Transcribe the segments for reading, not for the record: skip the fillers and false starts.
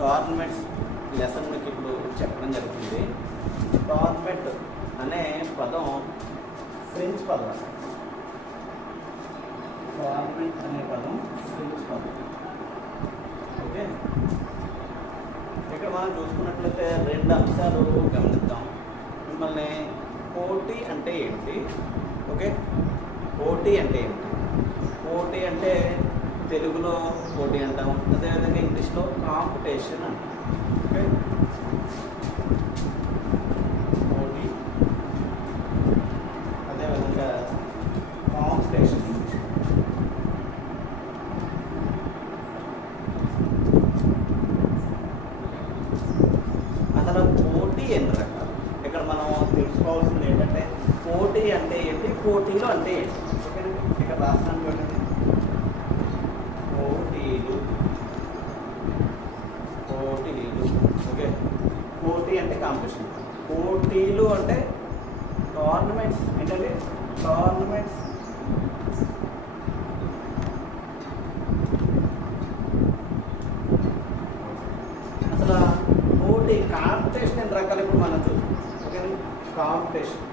Tournaments lesson మీకు ఇప్పుడు చెప్పడం జరుగుతుంది. టోర్నమెంట్ అనే పదం ఫ్రెంచ్ పదం. టోర్నమెంట్ అనే పదం ఫ్రెంచ్ పదం. ఓకే, ఇక్కడ మనం చూసుకున్నట్లయితే రెండు అంశాలు గమనిద్దాం. మిమ్మల్ని పోటీ అంటే ఏంటి, ఓకే, పోటీ అంటే ఏంటి, పోటీ అంటే తెలుగులో పోటీ అంటాం, అదేవిధంగా ఇంగ్లీష్లో కాంపిటీషన్ అంటాం. ఓకే, పోటీ అదేవిధంగా కాంపిటీషన్. అసలు పోటీ ఎన్ని రకాలు ఇక్కడ మనం తెలుసుకోవాల్సింది ఏంటంటే పోటీ అంటే ఏంటి, పోటీలు అంటే ఏంటి. ఓకేనా, ఇక్కడ రాష్ట్రాన్ని చూడండి, పోటీలు. ఓకే, పోటీ అంటే కాంపిటీషన్, పోటీలు అంటే టోర్నమెంట్స్. ఏంటంటే టోర్నమెంట్స్. అసలు పోటీ కాంపిటీషన్ ఎన్ని రకాలు ఇప్పుడు మనం చూస్తాం. ఓకేనా, కాంపిటీషన్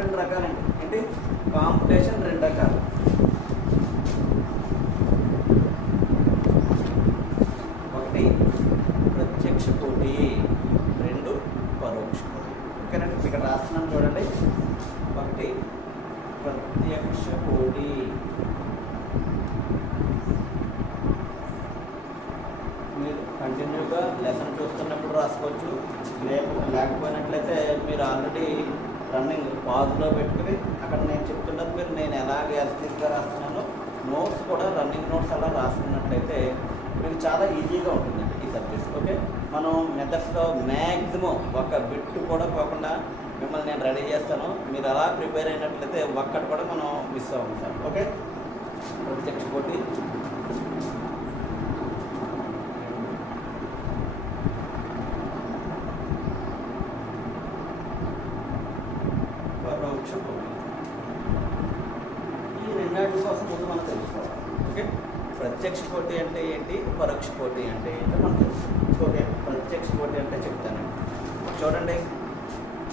రెండు రకాలండి. ఏంటి, కాంపిటీషన్ రెండు రకాలు. ఒకటి ప్రత్యక్ష పోటీ, రెండు పరోక్ష పోటీ. ఓకేనండి, ఇక్కడ రాస్తున్నాను చూడండి. ఒకటి ప్రత్యక్ష పోటీ, మీరు కంటిన్యూగా లెసన్ చూస్తున్నప్పుడు రాసుకోవచ్చు. లేకపోయినట్లయితే మీరు ఆల్రెడీ రన్నింగ్ పాజ్లో పెట్టుకుని అక్కడ నేను చెప్తున్నది నేను ఎలాగ యాస్టిక్గా రాస్తున్నానో నోట్స్ కూడా రన్నింగ్ నోట్స్ అలా రాసుకున్నట్లయితే మీకు చాలా ఈజీగా ఉంటుందండి ఈ సబ్జెక్ట్స్. ఓకే, మనం మెథడ్స్లో మ్యాక్సిమం ఒక బిట్ కూడా పోకుండా మిమ్మల్ని నేను రెడీ చేస్తాను. మీరు అలా ప్రిపేర్ అయినట్లయితే ఒక్కటి కూడా మనం మిస్ అవ్వం సార్. ఓకే, ప్రత్యక్ష పోటీ, పరోక్ష పోటీ. ఈ రెండాటి కోసం ముందు మనం తెలుసుకోవాలి. ఓకే, ప్రత్యక్ష పోటీ అంటే ఏంటి, పరోక్ష పోటీ అంటే ఏంటో మనం తెలుసుకోవాలి. ఓకే, ప్రత్యక్ష పోటీ అంటే చెప్తానండి. చూడండి,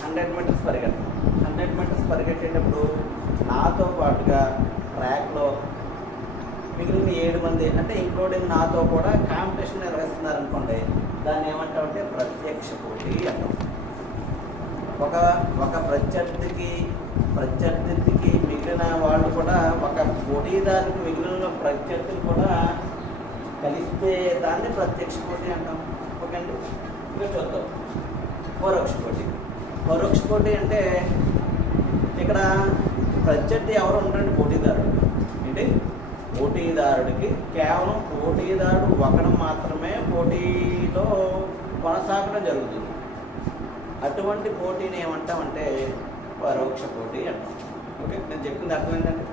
100 మీటర్స్ పరిగెడతాం. 100 మీటర్స్ పరిగెట్టేటప్పుడు నాతో పాటుగా ట్రాక్లో మిగిలిన 7 మంది అంటే ఇంక్లూడింగ్ నాతో కూడా కాంపిటీషన్ నిర్వహిస్తున్నారు అనుకోండి, దాన్ని ఏమంటామంటే ప్రత్యక్ష పోటీ అంటాం. ఒక ప్రత్యర్థికి మిగిలిన వాళ్ళు కూడా, ఒక పోటీదారుకి మిగిలిన ప్రత్యర్థులు కూడా కలిస్తే దాన్ని ప్రత్యక్ష పోటీ అంటాం. ఓకే అండి, ఇంకా చూద్దాం పరోక్ష పోటీ. పరోక్ష పోటీ అంటే ఇక్కడ ప్రత్యర్థి ఎవరు ఉంటారండి, పోటీదారుడు. ఏంటి, పోటీదారుడికి కేవలం పోటీదారుడు ఒకడు మాత్రమే పోటీలో కొనసాగడం జరుగుతుంది. అటువంటి పోటీని ఏమంటామంటే పరోక్ష పోటీ అంటాం. ఓకే, నేను చెప్పింది అర్థమైందండి.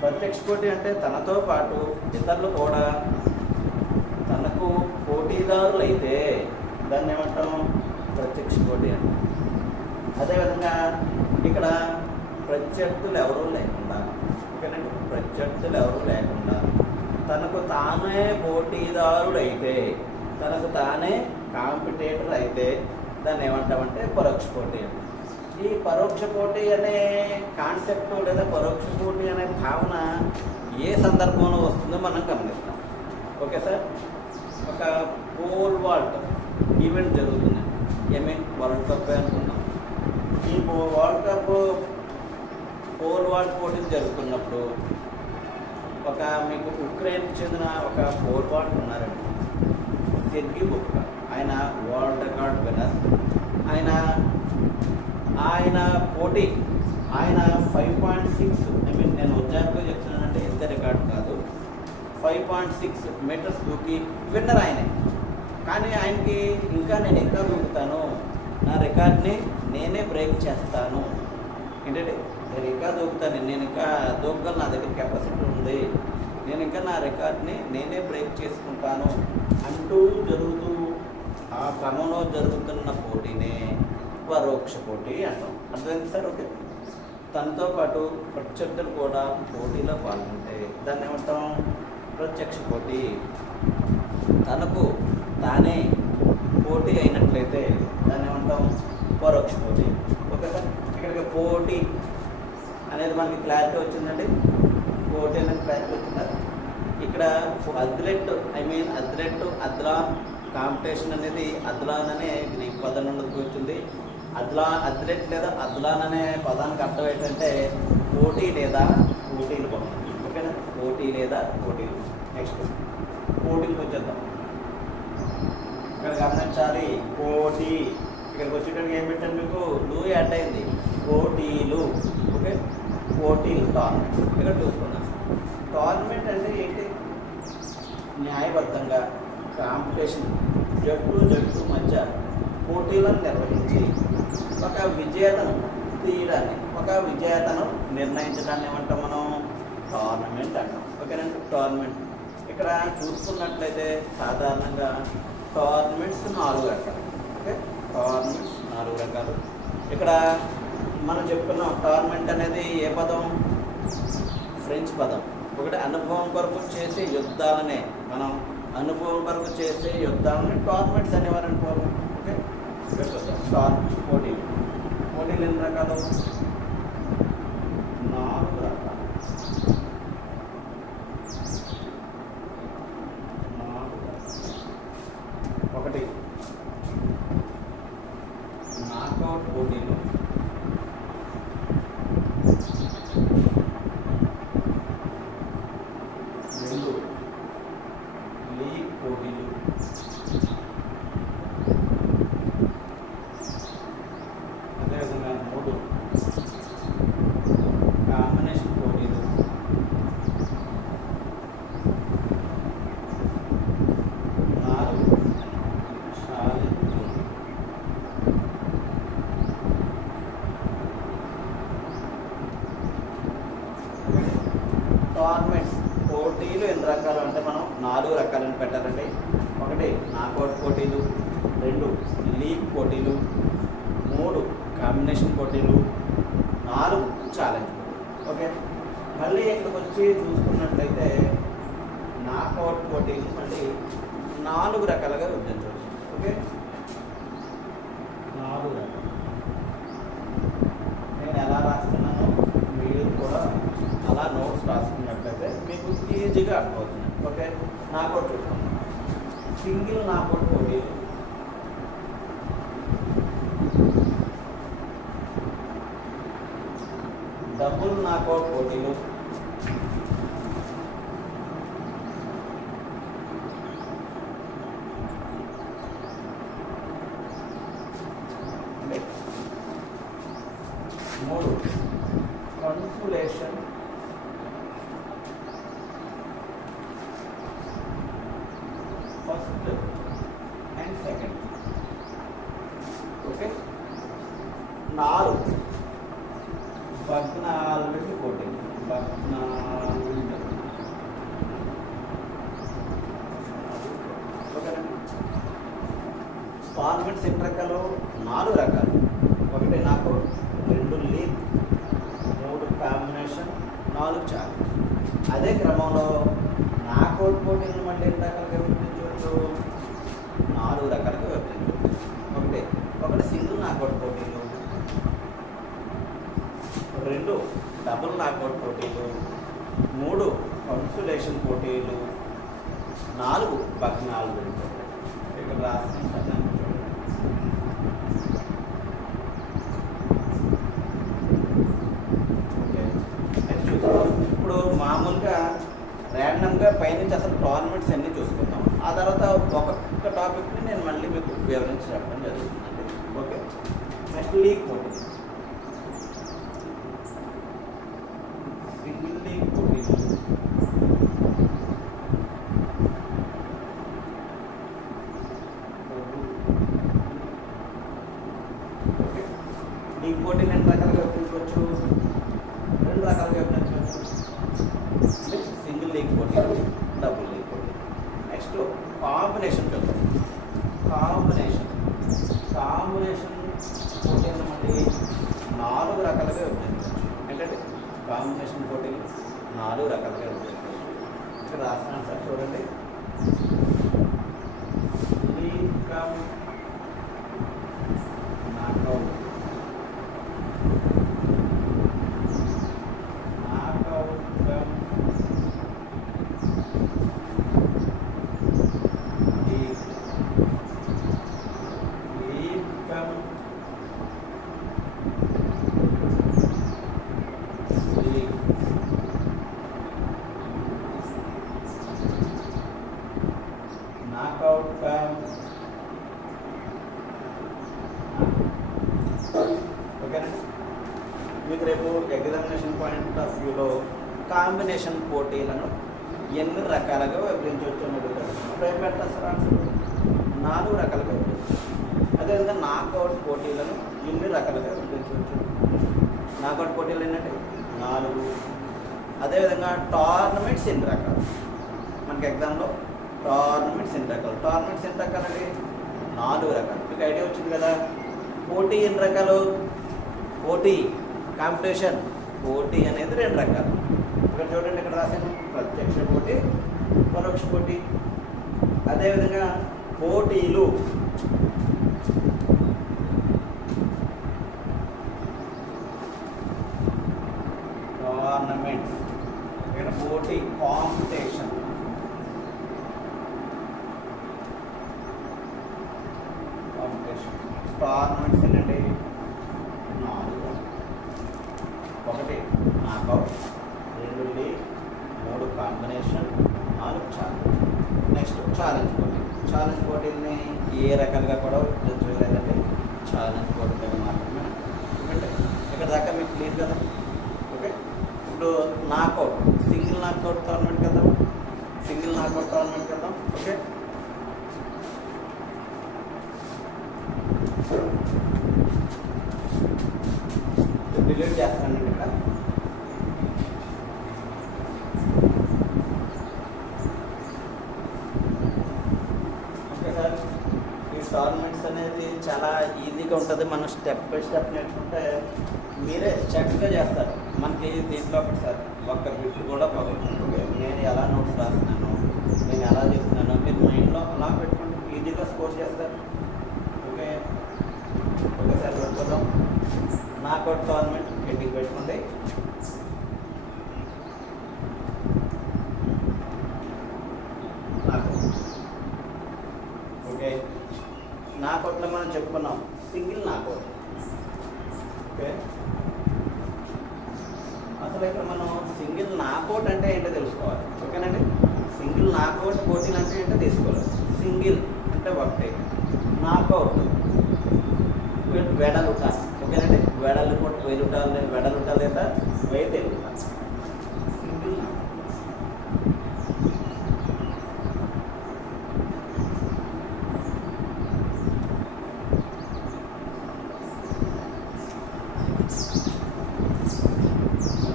ప్రత్యక్ష పోటీ అంటే తనతో పాటు ఇతరులు కూడా తనకు పోటీదారులు అయితే దాన్ని ఏమంటాం, ప్రత్యక్ష పోటీ అంటాం. అదేవిధంగా ఇక్కడ ప్రత్యర్థులు ఎవరూ లేకుండా, ఓకేనండి, ప్రత్యర్థులు ఎవరూ లేకుండా తనకు తానే పోటీదారుడు అయితే, తనకు తానే కాంపిటేటర్ అయితే దాన్ని ఏమంటామంటే పరోక్ష పోటీ అండి. ఈ పరోక్ష పోటీ అనే కాన్సెప్ట్ లేదా పరోక్ష పోటీ అనే భావన ఏ సందర్భంలో వస్తుందో మనం గమనిస్తాం. ఓకే సార్, ఒక పోల్ వాల్ట్ ఈవెంట్ జరుగుతుంది. వరల్డ్ కప్ అనుకున్నాం. ఈ వరల్డ్ కప్ పోల్ వాల్ట్ పోటీలు జరుగుతున్నప్పుడు ఒక మీకు ఉక్రెయిన్కి చెందిన ఒక పోల్ వాల్ట్ ఉన్నారండి, సెర్గీ బుబ్కా. ఆయన వరల్డ్ రికార్డ్ విన్నర్. ఆయన పోటీ ఆయన 5.6 నేను ఉజ్జాయింపుగా చెప్తున్నానంటే ఎంత రికార్డు కాదు, 5.6 మీటర్స్ దూకి విన్నర్ ఆయనే. కానీ ఆయనకి నేను ఇంకా దూకుతాను, నా రికార్డ్ని నేనే బ్రేక్ చేస్తాను. ఏంటంటే నేను ఇంకా దూకుతాను, నేను ఇంకా దూకగలను, నా దగ్గర కెపాసిటీ ఉంది, నేను ఇంకా నా రికార్డ్ని నేనే బ్రేక్ చేసుకుంటాను అంటూ జరుగుతూ ఆ క్రమంలో జరుగుతున్న పోటీనే పరోక్ష పోటీ అంటాం. అర్థమైంది సార్? ఓకే, తనతో పాటు ప్రత్యర్థులు కూడా పోటీలో పాల్గొంటే దాన్ని ఏమంటాం? ప్రత్యక్ష పోటీ. తనకు తానే పోటీ అయినట్లయితే దాన్ని ఏమంటాం? పరోక్ష పోటీ. ఓకే సార్, ఇక్కడికి పోటీ అనేది మనకి క్లారిటీ వచ్చిందండి. పోటీ అనేది క్లారిటీ వచ్చిందా? ఇక్కడ అథ్లెట్ అథ్లాన్ కాంపిటీషన్ అనేది అథ్లాన్ అనే గ్రీక్ పదం నుండి వచ్చింది. అథ్లెట్ లేదా అథ్లాన్ అనే పదానికి అర్థం ఏంటంటే పోటీ లేదా పోటీలు. ఓకేనా, పోటీ లేదా పోటీలు. నెక్స్ట్ పోటీలకు వచ్చేద్దాం. ఇక్కడ గమనించాలి, పోటీ ఇక్కడికి వచ్చేటప్పుడు ఏం పెట్టాను మీకు? లూ యాడ్ అయింది, పోటీలు. ఓకే, పోటీలు టోర్నమెంట్. ఇక్కడ చూసుకున్నాం. టోర్నమెంట్ అంటే ఏంటి? న్యాయబద్ధంగా కాంపిటీషన్, జట్టు మధ్య పోటీలను నిర్వహించి ఒక విజేతను తీయడాన్ని, ఒక విజేతను నిర్ణయించడాన్ని ఏమంటాం మనం? టోర్నమెంట్ అంటాం. ఓకేనండి, టోర్నమెంట్. ఇక్కడ చూసుకున్నట్లయితే సాధారణంగా టోర్నమెంట్స్ 4 రకాలు. ఓకే, టోర్నమెంట్స్ 4 రకాలు. ఇక్కడ మనం చెప్పుకున్నాం టోర్నమెంట్ అనేది ఏ పదం? ఫ్రెంచ్ పదం. ఒకటి అనుభవం కొరకు చేసే యుద్ధాలనే మనం అనుభవం కొరకు చేసే యుద్ధాలని టోర్నమెంట్స్ అనేవారు అనుకోవాలి. ఓకే, టోర్నమెంట్స్ పోటీలు. పోటీలు ఎన్ని రకాలు? 4 రకాలు. 1 నాకౌట్ పోటీలు, 2 లీగ్ పోటీలు, 3 కాంబినేషన్ పోటీలు, 4 షాలిట్ పోటీలు. టోర్నమెంట్స్ పోటీలు ఎన్ని రకాలు అంటే మనం 4 రకాలను పెట్టాలండి. 1 నాకౌట్ పోటీలు, 2 లీగ్ పోటీలు, 3 కాంబినేషన్ పోటీలు, 4 ఛాలెంజ్ పోటీలు. ఓకే, మళ్ళీ ఇక్కడికి వచ్చి చూసుకున్నట్లయితే నాకౌట్ పోటీలు మళ్ళీ 4 రకాలుగా విభజించవచ్చు. ఓకే, 4 రకాలు. నేను ఎలా రాస్తున్నానో మీరు కూడా అలా నోట్స్ రాసుకున్నట్లయితే మీకు ఈజీగా అర్థమవుతుంది. ఓకే, నాకౌట్ చూసుకున్నాం. సింగిల్ నాకౌట్ పోటీలు, డబుల్ నాకౌట్ పోటీలు, మూడు consolation, first and second. Okay, 4 భగ్నాలు పోటీలు. ఓకేనండి, టోర్నమెంట్స్ ఎన్ని రకాలు? 4 రకాలు. 1 నాకౌట్, 2 లీగ్, 3 కాంబినేషన్, 4 ఛాలెంజ్. అదే క్రమంలో నాకౌట్ పోటీలను మళ్ళీ ఎన్ని రకాలుగా విభజించవచ్చు? 4 రకాలుగా విభజించవచ్చు. 1 సింగిల్ నాకౌట్ పోటీలు, 2 డబుల్ నాకౌట్ పోటీలు, 3 కన్సులేషన్ పోటీలు, 4 భగ్నాలు పోటీలు. ఇక్కడ రాసిన ఇప్పుడు మామూలుగా ర్యాండమ్గా పైనుంచి అసలు టోర్నమెంట్స్ అన్నీ చూసుకుందాం. ఆ తర్వాత ఒక్కొక్క టాపిక్ని నేను మళ్ళీ మీకు వివరించి చెప్పడం జరుగుతుందండి. ఓకే, నెక్స్ట్ లీగ్ పోటీ. సింగిల్ లీగ్ పోటీలు, లీగ్ పోటీలు ఎన్ని రకాలుగా విభజించవచ్చు? 2 రకాలుగా విభజించవచ్చు. సింగిల్ లీగ్ పోటీలు, డబుల్ లీగ్ పోటీలు. నెక్స్ట్ కాంబినేషన్ చూద్దాం. కాంబినేషన్ పోటీలు మళ్ళీ 4 రకాలుగా విభజించవచ్చు. ఏంటంటే కాంబినేషన్ పోటీలు 4 రకాలుగా విభజించవచ్చు. ఇక్కడ రాస్తున్నాను సార్ చూడండి. League come knockout, knockout come league, league come league, knockout come. ఓకేనండి. మీకు రేపు ఎగ్జామినేషన్ పాయింట్ ఆఫ్ వ్యూలో కాంబినేషన్ పోటీలను ఎన్ని రకాలుగా విభజించవచ్చు అని అడుగుతారు. అప్పుడు ఏం పెట్టారు సార్ ఆన్సర్? 4 రకాలుగా విభజించవచ్చు. అదేవిధంగా నాకౌట్ పోటీలను ఎన్ని రకాలుగా విభజించవచ్చు? నాకౌట్ పోటీలు ఏంటంటే 4. అదేవిధంగా టోర్నమెంట్స్ ఎన్ని రకాలు? మనకి ఎగ్జామ్లో టోర్నమెంట్స్ ఎన్ని రకాలు? టోర్నమెంట్స్ ఎన్ని రకాలు అంటే 4 రకాలు. మీకు ఐడియా వచ్చింది కదా. పోటీ ఎన్ని రకాలు? పోటీ కాంపిటీషన్, పోటీ అనేది 2 రకాలు. ఇక్కడ చూడండి, ఇక్కడ రాశాను ప్రత్యక్ష పోటీ, పరోక్ష పోటీ. అదేవిధంగా పోటీలు టోర్నమెంట్స్, ఇక్కడ పోటీ కాంపిటీషన్, టోర్నమెంట్స్ ఏంటంటే 4. 1 knockout, 2 league, 3 combination, 4 challenge. Next challenge పోటీ. ఛాలెంజ్ పోటీని ఏ రకాలుగా కూడా చూడలేదండి, ఛాలెంజ్ పోటీలు మాత్రమే. ఎందుకంటే ఇక్కడ దాకా మీకు క్లియర్ కదా. ఓకే, ఇప్పుడు నాకౌట్, సింగిల్ నాకౌట్ టోర్నమెంట్ కదా, సింగిల్ నాకౌట్ టోర్నమెంట్ కదా. ఓకే, డిలీట్ చేస్తానండి ఇక్కడ. ఓకే సార్, ఈ టోర్నమెంట్స్ అనేది చాలా ఈజీగా ఉంటుంది. మనం స్టెప్ బై స్టెప్ నేర్చుకుంటే మీరే చక్కగా చేస్తారు. మనకి దీంట్లో ఒకటి సార్ ఒక్క బిట్ కూడా బాగుంటుంది. ఓకే, నేను ఎలా నోట్స్ రాస్తున్నాను, నేను ఎలా చెప్తున్నాను, మీరు మైండ్లో అలా పెట్టుకుంటే ఈజీగా స్కోర్ చేస్తారు. ఓకే, ఓకే సార్ పెట్టుకుందాం. నాకౌట్ టోర్నమెంట్ హెడ్డింగ్ పెట్టుకోండి. ఓకే, నాకౌట్లో మనం చెప్పుకున్నాం సింగిల్ నాకౌట్. ఓకే, అసలు ఇక్కడ మనం సింగిల్ నాకౌట్ అంటే ఏంటో తెలుసుకోవాలి. ఓకేనండి, సింగిల్ నాకౌట్ పోటీలు అంటే ఏంటో తీసుకోవాలి. సింగిల్ అంటే ఒకటే, నాకౌట్ వెడలుట. ఓకేనండి, వెడలుట వెడలుట లేదా వైతెలుట. సింగిల్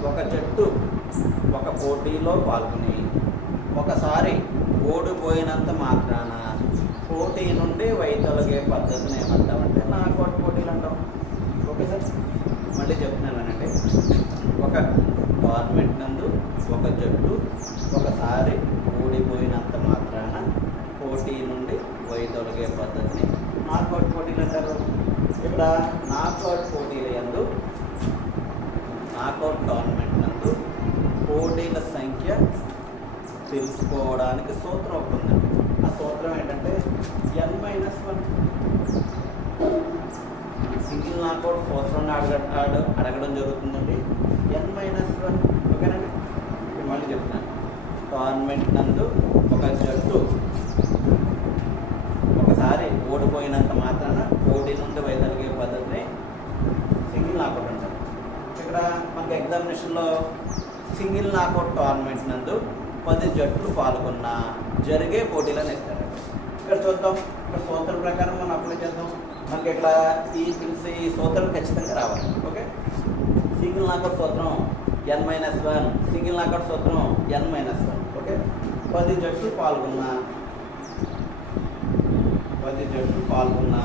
ఒక జట్టు ఒక పోటీలో పాల్గొని ఒకసారి ఓడిపోయినంత మాత్రాన పోటీ నుండి వైదొలిగే పద్ధతిని ఏమంటామంటే నాకౌట్ పోటీలు అంటాం. ఓకే సార్, మళ్ళీ చెప్తున్నానంటే ఒక టోర్నమెంట్ నందు ఒక జట్టు ఒకసారి ఓడిపోయినంత మాత్రాన పోటీ నుండి వైదొలిగే పద్ధతిని నాకౌట్ పోటీలు అంటారు. ఇక్కడ నాకౌట్ పోటీల యందు, నాకౌట్ టోర్నమెంట్ నందు పోటీల సంఖ్య తెలుసుకోవడానికి సూత్రం ఒకటి ఉందండి. ఆ సూత్రం ఏంటంటే n-1. సింగిల్ నాకౌట్ సూత్రం అడగడం జరుగుతుందండి. n-1. ఓకేనండి, మళ్ళీ చెప్తున్నాను. టోర్నమెంట్ నందు ఒక జట్టు ఒకసారి ఓడిపోయినంత మాత్రాన పోటీ నుండి వైదొలిగే పద్ధతిని సింగిల్ నాకౌట్ అంటారు. ఇక్కడ మనకి ఎగ్జామినేషన్లో సింగిల్ నాకౌట్ టోర్నమెంట్ నందు 10 జట్లు పాల్గొన్న జరిగే పోటీలను ఇస్తారు. ఇక్కడ చూద్దాం, ఇక్కడ సూత్రం ప్రకారం మనం అప్లై చేద్దాం. మనకి ఇక్కడ ఈ సూత్రం ఖచ్చితంగా రావాలి. ఓకే, సింగిల్ నాకౌట్ సూత్రం n-1, సింగిల్ నాకౌట్ సూత్రం n-1. ఓకే, 10 జట్లు పాల్గొన్న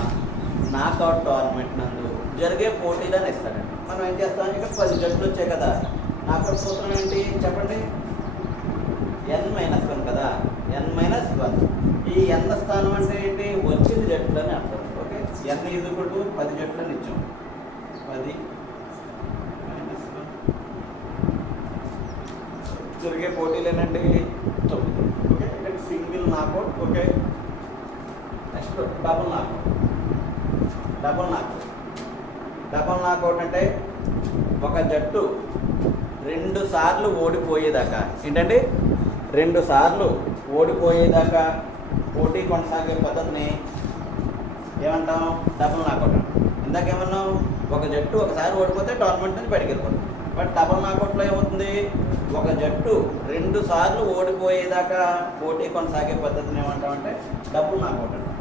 నాకౌట్ టోర్నమెంట్ నందు జరిగే పోటీలను ఇస్తాడండి. మనం ఏం చేస్తాం, ఇక్కడ 10 జట్లు వచ్చాయి కదా. నాకౌట్ సూత్రం ఏంటి చెప్పండి? n-1 కదా, n-1. ఈ n స్థానం అంటే ఏంటి, వచ్చింది జట్లు అని అర్థం. ఓకే, n = 10 జట్లు అని ఇచ్చాం. 10 - 1 జరిగే పోటీలు ఏంటంటే 9. ఓకే, ఇక్కడ single knockout. Okay, next double knockout. Double knockout అంటే ఒక జట్టు 2 సార్లు ఓడిపోయేదాకా, ఏంటంటే 2 సార్లు ఓడిపోయేదాకా పోటీ కొనసాగే పద్ధతిని ఏమంటాం, డబుల్ నాకౌట్ అంటాం. ఇందాకేమన్నాం, ఒక జట్టు ఒకసారి ఓడిపోతే టోర్నమెంట్ నుంచి బయటకు వెళ్ళిపోతుంది. బట్ డబుల్ నాకౌట్లో ఏమవుతుంది, ఒక జట్టు 2 సార్లు ఓడిపోయేదాకా పోటీ కొనసాగే పద్ధతిని ఏమంటామంటే డబుల్ నాకౌట్ అంటాం.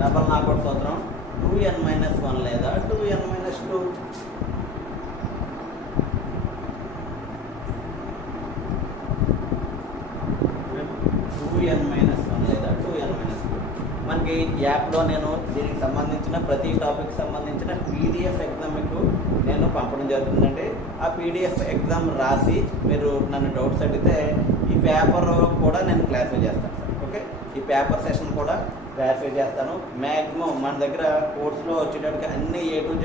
డబుల్ నాకౌట్ సూత్రం 2n-1 లేదా 2n-2. లేదా 2n-2. మనకి యాప్లో నేను దీనికి సంబంధించిన ప్రతి టాపిక్ సంబంధించిన పీడిఎఫ్ ఎగ్జామ్ మీకు నేను పంపడం జరుగుతుందండి. ఆ పీడిఎఫ్ ఎగ్జామ్ రాసి మీరు నన్ను డౌట్స్ అడిగితే ఈ పేపర్ కూడా నేను క్లారిఫై చేస్తాను సార్. ఓకే, ఈ పేపర్ సెషన్ కూడా క్లారిఫై చేస్తాను. మ్యాక్సిమం మన దగ్గర కోర్సులో వచ్చేటప్పటికి అన్ని A to Z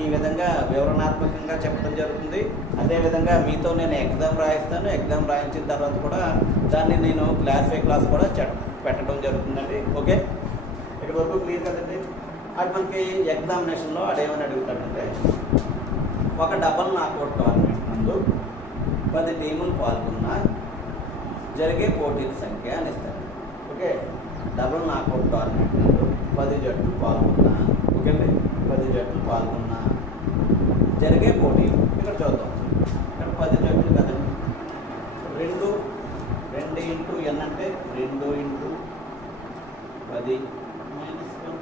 ఈ విధంగా వివరణాత్మకంగా చెప్పడం జరుగుతుంది. అదేవిధంగా మీతో నేను ఎగ్జామ్ రాయిస్తాను. ఎగ్జామ్ రాయించిన తర్వాత కూడా దాన్ని నేను క్లారిఫై క్లాస్ కూడా పెట్టడం జరుగుతుందండి. ఓకే, ఇక్కడ వరకు క్లియర్ కదండి. అటు మనకి ఎగ్జామినేషన్లో అడేమని అడుగుతాడంటే, ఒక డబుల్ నాకౌట్ టోర్నమెంట్ నందు 10 టీములు పాల్గొన్నా జరిగే పోటీల సంఖ్య అని ఇస్తారు. ఓకే, డబుల్ నాకౌట్ టోర్నమెంట్ నందు 10 జట్లు పాల్గొన్నా, ఓకే అండి, 10 జట్లు పాల్గొన్నా జరిగే పోటీలు ఇక్కడ చూద్దాం. ఇక్కడ 10 జట్లు కదండి, 2 × n అంటే 2 × 10 - 1.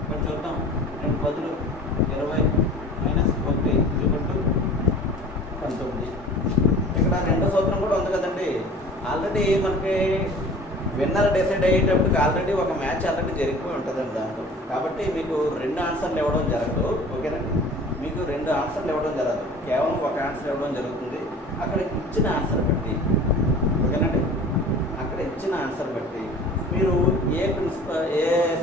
ఇక్కడ చూద్దాం, 2 10 20 - 1 = 19. ఇక్కడ రెండో సూత్రం కూడా ఉంది కదండి. ఆల్రెడీ మనకి విన్నర్ డిసైడ్ అయ్యేటప్పటికి ఆల్రెడీ ఒక మ్యాచ్ ఆల్రెడీ జరిగిపోయి ఉంటుందండి దాంట్లో. కాబట్టి మీకు 2 ఆన్సర్లు ఇవ్వడం జరగదు. ఓకేనండి, మీకు 2 ఆన్సర్లు ఇవ్వడం జరగదు, కేవలం ఒక ఆన్సర్ ఇవ్వడం జరుగుతుంది. అక్కడ ఇచ్చిన ఆన్సర్ బట్టి, ఓకేనండి, అక్కడ ఇచ్చిన ఆన్సర్ బట్టి మీరు ఏ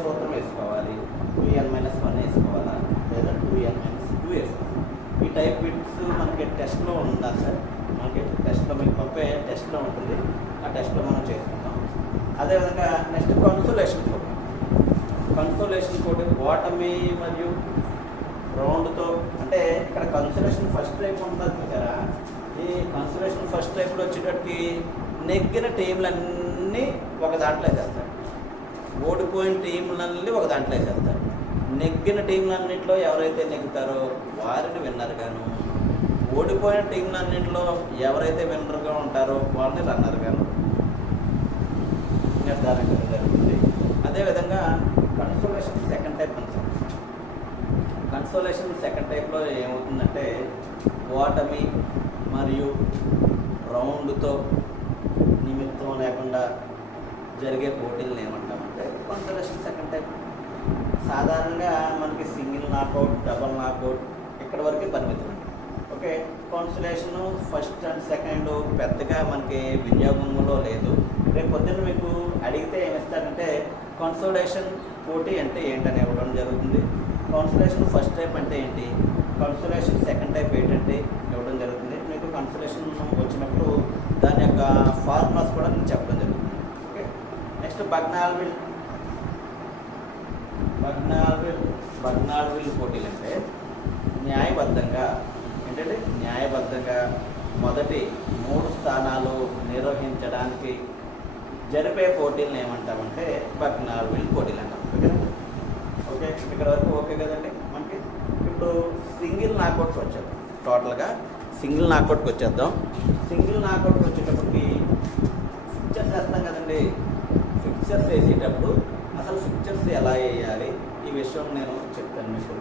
సూత్రం వేసుకోవాలి, 2n-1 వేసుకోవాలా లేదా 2n-2 వేసుకోవాలి. ఈ టైప్ బిట్స్ మనకి టెస్ట్లో ఉందా సార్, మనకి టెస్ట్లో మీకు పంపే టెస్ట్లో ఉంటుంది. ఆ టెస్ట్లో మనం చేసుకుంటాం. అదేవిధంగా నెక్స్ట్ కన్సోలేషన్ పోటీ ఓటమి మరియు రౌండ్తో, అంటే ఇక్కడ కన్సోలేషన్ ఫస్ట్ టైప్ ఉంటుంది చూసారా. ఈ కన్సోలేషన్ ఫస్ట్ టైప్లో వచ్చేటప్పటికి నెగ్గిన టీంలన్నీ ఒక దాంట్లో వేసేస్తారు, ఓడిపోయిన టీంలన్నీ ఒక దాంట్లో వేసేస్తారు. నెగ్గిన టీంలన్నింటిలో ఎవరైతే నెగ్గుతారో వారిని విన్నర్గాను, ఓడిపోయిన టీంలన్నింటిలో ఎవరైతే విన్నర్గా ఉంటారో వాళ్ళని రన్నర్గాను నిర్ధారించడం జరుగుతుంది. అదేవిధంగా కన్సోలేషన్ సెకండ్ టైప్లో ఏమవుతుందంటే ఓటమి మరియు రౌండ్తో నిమిత్తం లేకుండా జరిగే పోటీలను ఏమంటామంటే కన్సోలేషన్ సెకండ్ టైప్. సాధారణంగా మనకి సింగిల్ నాకౌట్, డబుల్ నాకౌట్ ఇక్కడ వరకే పరిమితం. Okay, consolation first and second పెద్దగా మనకి వినియోగంలో లేదు. రేపు పొద్దున్న మీకు అడిగితే ఏమిస్తారంటే కన్సోలేషన్ పోటీ అంటే ఏంటని ఇవ్వడం జరుగుతుంది. కన్సోలేషన్ ఫస్ట్ టైప్ అంటే ఏంటి, కన్సోలేషన్ సెకండ్ టైప్ ఏంటంటే ఇవ్వడం జరుగుతుంది. మీకు కన్సోలేషన్ వచ్చినప్పుడు దాని యొక్క ఫార్ములాస్ కూడా నేను చెప్పడం జరుగుతుంది. ఓకే, నెక్స్ట్ బగ్నాల్విల్ పోటీలు అంటే న్యాయబద్ధంగా మొదటి 3 స్థానాలు నిర్వహించడానికి జరిపే పోటీలను ఏమంటామంటే బగ్నాల్విల్ పోటీలు అంటాం. ఓకే, ఇక్కడ వరకు ఓకే కదండి. మనకి ఇప్పుడు సింగిల్ నాకౌట్కి వచ్చేద్దాం. టోటల్గా సింగిల్ నాకౌట్కి వచ్చేద్దాం. సింగిల్ నాకౌట్కి వచ్చేటప్పటికి ఫిక్చర్స్ వేస్తాం కదండి. ఫిక్చర్స్ వేసేటప్పుడు అసలు ఫిక్చర్స్ ఎలా వేయాలి ఈ విషయం నేను చెప్తాను మీకు.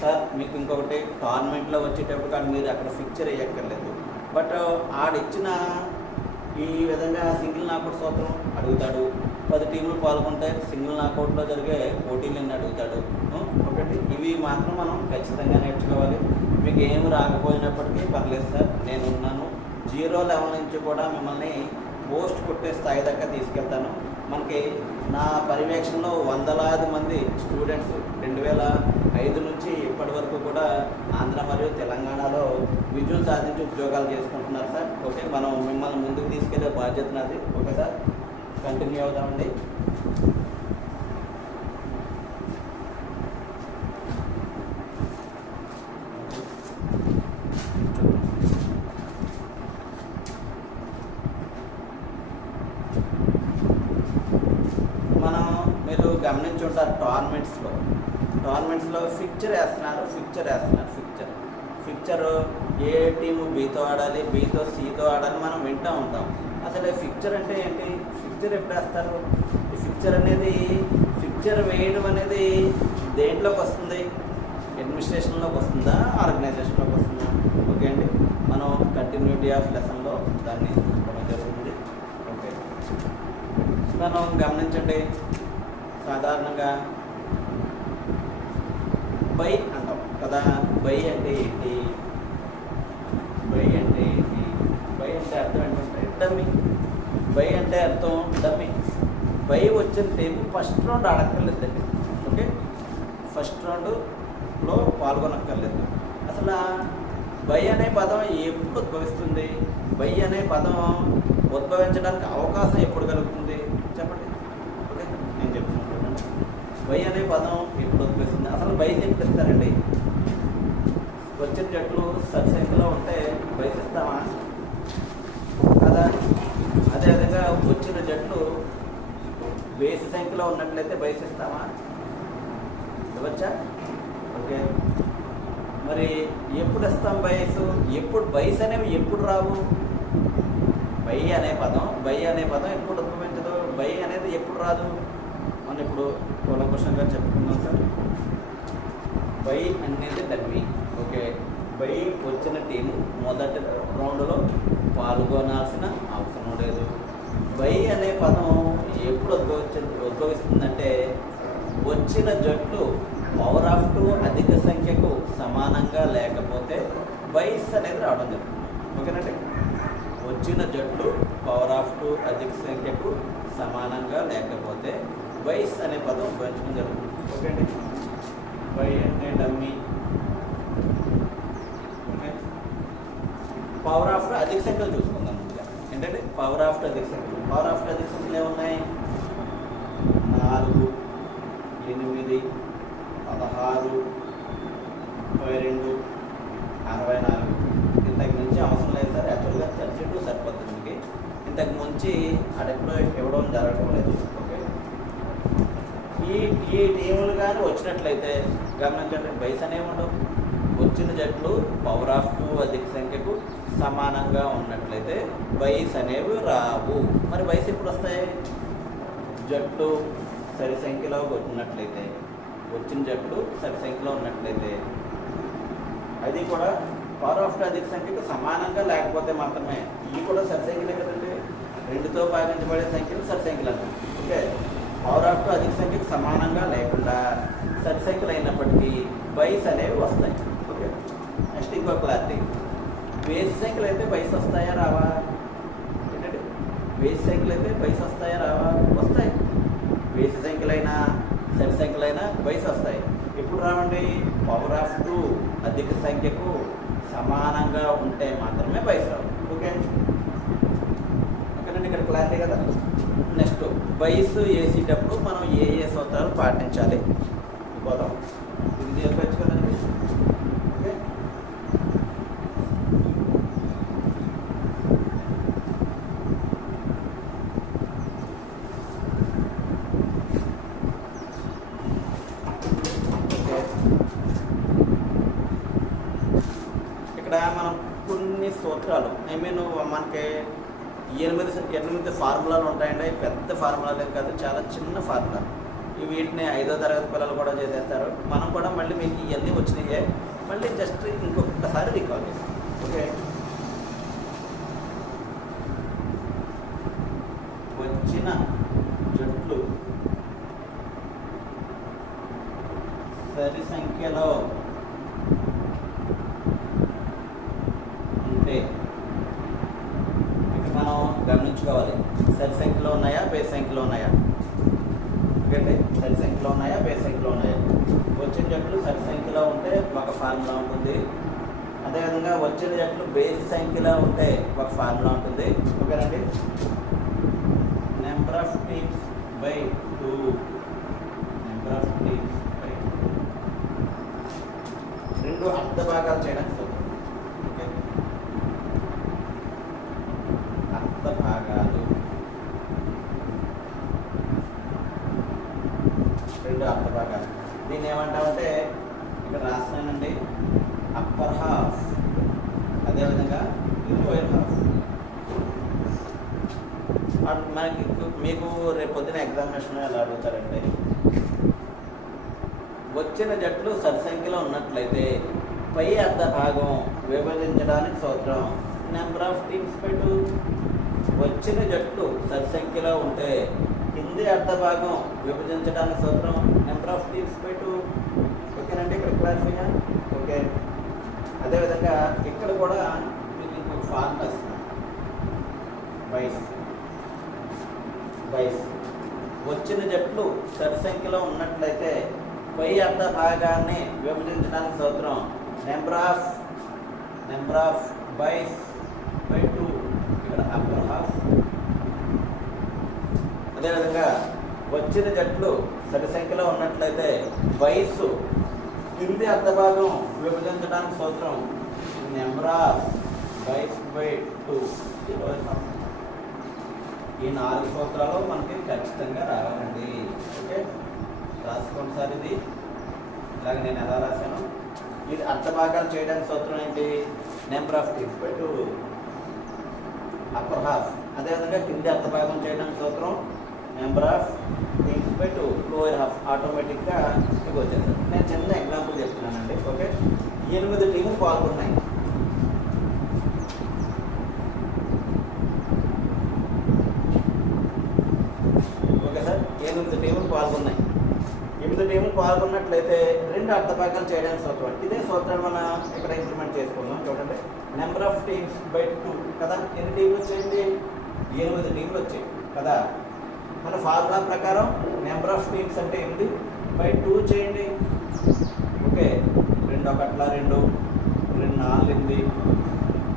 సార్ మీకు ఇంకొకటి టోర్నమెంట్లో వచ్చేటప్పుడు కానీ మీరు అక్కడ ఫిక్చర్ వేయక్కర్లేదు. బట్ ఆడిచ్చిన ఈ విధంగా సింగిల్ నాకౌట్ సూత్రం అడుగుతాడు. 10 టీములు పాల్గొంటే సింగిల్ నాకౌట్లో జరిగే పోటీలను అడుగుతాడు. ఒకటి ఇవి మాత్రం మనం ఖచ్చితంగా నేర్చుకోవాలి. మీకు ఏమి రాకపోయినప్పటికీ పర్లేదు సార్, నేనున్నాను. 0 లెవెల్ నుంచి కూడా మిమ్మల్ని పోస్ట్ కొట్టే స్థాయి దాకా తీసుకెళ్తాను. మనకి నా పర్యవేక్షణలో వందలాది మంది స్టూడెంట్స్ 2005 నుంచి ఇప్పటి వరకు కూడా ఆంధ్ర మరియు తెలంగాణలో విజయం సాధించి ఉద్యోగాలు చేసుకుంటున్నారు సార్. ఓకే, మనం మిమ్మల్ని ముందుకు తీసుకెళ్లే బాధ్యత నాది. ఓకే సార్, కంటిన్యూ అవుదామండి. మీరు గమనించుంటారు, టోర్నమెంట్స్లో ఫిక్చర్ వేస్తున్నారు. ఫిక్చర్ ఏ టీము బీతో ఆడాలి, బీతో సీతో ఆడాలి మనం వింటూ ఉంటాం. అసలు ఫిక్చర్ అంటే ఏంటి? ఫిక్చర్ ఎప్పుడు వేస్తారు? ఈ ఫిక్చర్ వేయడం అనేది దేంట్లోకి వస్తుంది? అడ్మినిస్ట్రేషన్లోకి వస్తుందా, ఆర్గనైజేషన్లోకి వస్తుందా? ఓకే అండి, మనం కంటిన్యూటీ ఆఫ్ లెసన్లో దాన్ని చూసుకోవడం జరుగుతుంది. ఓకే, మనం గమనించండి, సాధారణంగా బై అంటాం కదా. బై అంటే ఏంటి? బై అంటే అర్థం ఏంటంటే డమ్మి. బై అంటే అర్థం డమ్మి. బై వచ్చిన టీం ఫస్ట్ రౌండ్ ఆడక్కర్లేదండి. ఓకే, ఫస్ట్ రౌండ్లో పాల్గొనక్కర్లేదు. అసలు బై అనే పదం ఎప్పుడు ఉద్భవిస్తుంది? బై అనే పదం ఉద్భవించడానికి అవకాశం ఎప్పుడు కలుగుతుంది చెప్పండి. ఓకే, నేను చెప్తున్నాను. బై అనే పదం ఎప్పుడు ఉద్భవిస్తుంది? అసలు బైస్ ఎప్పుడు ఇస్తారండి? వచ్చిన జట్లు సరిసంఖ్యలో ఉంటే బైస్ ఇస్తామా కదా? అదేవిధంగా వచ్చిన జట్లు బేసి సంఖ్యలో ఉన్నట్లయితే బైస్ ఇస్తామా? ఇవ్వచ్చా? ఓకే, మరి ఎప్పుడు ఇస్తాం బైస్? ఎప్పుడు బైస్ అనేవి ఎప్పుడు రావు? బై అనే పదం ఎప్పుడు ఉద్భవించదు? బై అనేది ఎప్పుడు రాదు? మనం ఇప్పుడు కూలంకుషంగా చెప్పుకుందాం సార్. బై అనేది డమ్మీ. ఓకే, బై వచ్చిన టీము మొదటి రౌండ్లో పాల్గొనాల్సిన అవసరం లేదు. బై అనే పదం ఎప్పుడు ఉద్భవిస్తుందంటే వచ్చిన జట్లు పవర్ ఆఫ్ 2 అధిక సంఖ్యకు సమానంగా లేకపోతే బైస్ అనేది రావడం జరుగుతుంది. ఓకేనండి, వచ్చిన జట్లు పవర్ ఆఫ్ 2 అధిక సంఖ్యకు సమానంగా లేకపోతే బైస్ అనే పదం ఉపయోగించడం జరుగుతుంది. ఓకే అండి, బై అంటే డమ్మీ. ఓకే, పవర్ ఆఫ్ అధిక సంఖ్యలు చూసుకుందాం. ఏంటంటే పవర్ ఆఫ్ అధిక సంఖ్యలు ఏమున్నాయి? 4, 8, 16, 32, 64. ఇంతకు మించి అవసరం లేదు సార్. యాక్చువల్గా 32 సరిపోతుంది. ఇంతకు మించి అడెప్పుడు ఇవ్వడం జరగడం లేదు. ఓకే, ఈ టీములు కానీ వచ్చినట్లయితే గమనించండి, బైస్ అనేవి ఉండవు. వచ్చిన జట్లు పవర్ ఆఫ్ 2 అధిక సంఖ్యకు సమానంగా ఉన్నట్లయితే బైస్ అనేవి రావు. మరి బైస్ ఎప్పుడు వస్తాయి? జట్లు సరి సంఖ్యలో ఉన్నట్లయితే, వచ్చిన జట్లు సరి సంఖ్యలో ఉన్నట్లయితే, అది కూడా పవర్ ఆఫ్ 2 అధిక సంఖ్యకు సమానంగా లేకపోతే మాత్రమే. ఇవి కూడా సరి సంఖ్యలే కదండి, 2తో భాగించబడే సంఖ్యలు సరి సంఖ్యలు అంటారు. ఓకే, పవర్ ఆఫ్ 2 అధిక సంఖ్యకు సమానంగా లేకుండా సరి సంఖ్యలు అయినప్పటికీ బైస్ అనేవి వస్తాయి. ఓకే, నెక్స్ట్ ఇంకో క్లారిటీ, బేసి సంఖ్యలు అయితే బైస్ వస్తాయా రావా? ఏంటంటే బేసి సంఖ్యలు అయితే బైస్ వస్తాయా రావా? వస్తాయి. బేసి సంఖ్యలైనా సరి సంఖ్యలైనా బైస్ వస్తాయి. ఎప్పుడు రావండి? పవర్ ఆఫ్ 2 అధిక సంఖ్యకు సమానంగా ఉంటే మాత్రమే బైస్ రావు. ఓకే, ఓకేనండి, ఇక్కడ క్లారిటీ కదా. నెక్స్ట్ బైస్ వేసేటప్పుడు మనం ఏ సూత్రాలు పాటించాలి పోదాం. ఇది చెప్పచ్చు కదండి. ఓకే, ఇక్కడ మనం కొన్ని సూత్రాలు మనకి 8 ఫార్ములాలు ఉంటాయండి. పెద్ద ఫార్ములాలు కాదు, చాలా చిన్న ఫార్ములాలు. వీటిని 5వ తరగతి పిల్లలు కూడా చేసేస్తారు. మనం కూడా మళ్ళీ మీకు ఇవన్నీ వచ్చినాయే, మళ్ళీ జస్ట్ ఇంకొకసారి రికాల్ చేస్తాం. ఓకే, వచ్చిన జట్లు సరి సంఖ్యలో ఉంటే ఇక్కడ మనం గమనించుకోవాలి, సరి సంఖ్యలో ఉన్నాయా బేస్ సంఖ్యలో ఉన్నాయా, ఓకే, సరి సంఖ్యలో ఉన్నాయా బేస్ సంఖ్యలో ఉన్నాయా. వచ్చిన జట్లు సరి సంఖ్యలో ఉంటే ఒక ఫార్ములా ఉంటుంది, అదేవిధంగా వచ్చిన జట్లు బేసి సంఖ్యలో ఉంటే ఒక ఫార్ములా ఉంటుంది, ఓకేనండి. Number of teams by 2, number of teams by 2, రెండు అర్ధ భాగాలు చేయడానికి చూద్దాం, ఓకే. అర్ధ భాగాలు, రెండు అర్ధ భాగాలు. దీన్ని ఏమంటామంటే ఇక్కడ రాస్తున్నానండి, అప్పర్ హాఫ్, అదేవిధంగా లోయర్ హాఫ్. మనకి మీకు రేపు పొద్దున ఎగ్జామినేషన్ ఎలా అడుగుతారంటే, వచ్చిన జట్లు సరి సంఖ్యలో ఉన్నట్లయితే పై అర్ధ భాగం విభజించడానికి సూత్రం నెంబర్ ఆఫ్ టీమ్స్ బై 2. వచ్చిన జట్లు సరి సంఖ్యలో ఉంటే కింది అర్ధ భాగం విభజించడానికి సూత్రం నెంబర్ ఆఫ్ టీమ్స్ బై 2. ఓకేనండి, ఇక్కడ క్లారిఫై, ఓకే. అదేవిధంగా ఇక్కడ కూడా మీకు ఇంకొక ఫార్ములా వస్తుంది, బైస్. వచ్చిన జట్లు సరి సంఖ్యలో ఉన్నట్లయితే పై అర్ధ భాగాన్ని విభజించడానికి సూత్రం నెంబర్ ఆఫ్ బైస్ బై 2, ఇక్కడ అప్పర్ హాఫ్. అదేవిధంగా వచ్చిన జట్లు సరి సంఖ్యలో ఉన్నట్లయితే బైస్ కింది అర్ధ భాగం విభజించడానికి సూత్రం నెంబర్ ఆఫ్ బైస్ బై 2, లోయర్ హాఫ్. ఈ 4 సూత్రాలు మనకి ఖచ్చితంగా రావాలండి, ఓకే. రాసుకోండి సార్. ఇది ఇలాగ నేను ఎలా రాశాను, ఇది అర్ధ భాగాలు చేయడానికి సూత్రం ఏంటి, number of teams by 2, upper half. అదేవిధంగా కింది అర్ధ భాగం చేయడానికి సూత్రం number of teams by 2, lower half. ఆటోమేటిక్గా ఇది వచ్చేసారు. నేను చిన్న ఎగ్జాంపుల్ చెప్తున్నానండి, ఓకే. 8 టీములు పాల్గొన్నాయి, ఓకే సార్. 8 టీములు పాల్గొన్నాయి. 8 టీములు పాల్గొన్నట్లయితే రెండు అర్ధ భాగాలు చేయడానికి సూత్రం. ఇదే సూత్రాన్ని మనం ఇక్కడ ఇంప్లిమెంట్ చేసుకుందాం. చూడండి, నెంబర్ ఆఫ్ టీమ్స్ బై 2 కదా. ఎన్ని టీంలు వచ్చాయండి, 8 టీంలు వచ్చాయి కదా. మన ఫార్ములా ప్రకారం నెంబర్ ఆఫ్ టీమ్స్ అంటే 8 బై 2 చేయండి, ఓకే. 2 1 2, 2 4 8,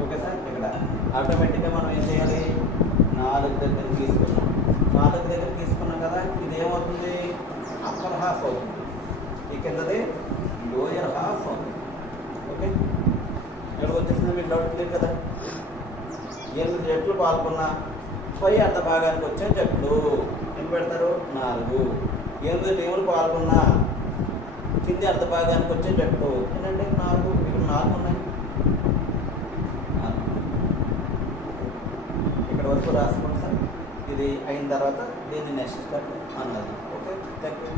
okay sir. ఇక్కడ ఆటోమేటిక్గా మనం ఏం చేయాలి, 4 దగ్గర తీసుకున్నాం. 4 దగ్గర తీసుకున్నాం కదా, ఇది ఏమవుతుంది, అప్పర్ హాఫ్ అవుతుంది. ఈ కిందది లోయర్ హాఫ్ అవుతుంది, ఓకే. ఇక్కడ వచ్చేసింది, మీకు డౌట్ క్లియర్ కదా. 8 జట్లు పాల్గొన్న పై అర్ధ భాగానికి వచ్చే జట్లు ఎన్ని పెడతారు, 4. 8 టీములు పాల్గొన్న కింది అర్ధ భాగానికి వచ్చే జట్లు ఏంటంటే 4. ఇక్కడ 4 ఉన్నాయి, ఇక్కడ వరకు రాసుకోండి సార్. ఇది అయిన తర్వాత దీన్ని నెక్స్ట్ స్టెప్ అన్నది, ఓకే. Thank you.